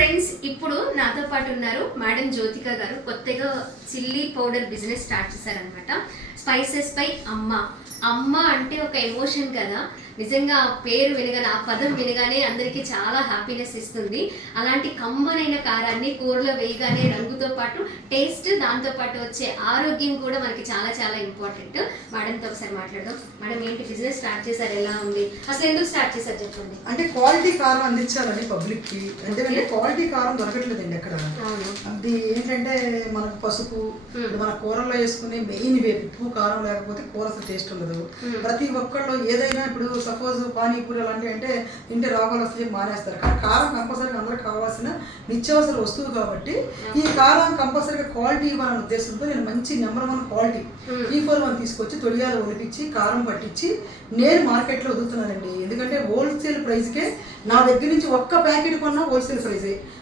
Friends, ఇప్పుడు నాతో పాటు ఉన్నారు మేడం జ్యోతిక గారు. కొత్తగా చిల్లీ పౌడర్ బిజినెస్ స్టార్ట్ చేశారనమాట. స్పైసెస్ పై అమ్మ. అమ్మ అంటే ఒక ఎమోషన్ కదా, నిజంగా ఆ పేరు వినగానే, ఆ పదం వినగానే అందరికీ చాలా హ్యాపీనెస్ ఇస్తుంది. అలాంటి కమ్మనైన కారాన్ని కూరలో వేయగానే రంగుతో పాటు టేస్ట్, దాంతో పాటు వచ్చే ఆరోగ్యం కూడా మనకి చాలా చాలా ఇంపార్టెంట్. మేడంతో ఒకసారి మాట్లాడదాం. మేడం, ఏంటి బిజినెస్ స్టార్ట్ చేశారు, ఎలా ఉంది, అసలు ఎందుకు స్టార్ట్ చేశారు చెప్పండి. అంటే క్వాలిటీ కారం అందించాలని పబ్లిక్ కి. అంటే క్వాలిటీ కారం దొరకట్లేదండి ఎక్కడ. అది ఏంటంటే మనకు పసుపు, మన కూరల్లో వేసుకునే మెయిన్ ఉప్పు కారం లేకపోతే కూర అసలు టేస్ట్ ఉండదు. ప్రతి ఒక్కళ్ళు ఏదైనా ఇప్పుడు సపోజ్ పానీపూరి అలాంటివి అంటే ఇంటి రోగాలు వస్తే మానేస్తారు, కానీ కారం కంపల్సరీగా అందరికి కావాల్సిన నిత్యావసర వస్తువు కాబట్టి ఈ కారం కంపల్సరీగా క్వాలిటీ ఇవ్వాలనే ఉద్దేశంతో నేను మంచి నెంబర్ 1 క్వాలిటీ E41 తీసుకొచ్చి తొలియాలు ఒలిపించి కారం పట్టించి నేను మార్కెట్లో వదులుతున్నానండి. ఎందుకంటే హోల్సేల్ ప్రైస్కే నా దగ్గర నుంచి ఒక్క ప్యాకెట్ కొన్నా హోల్సేల్ ప్రైజే.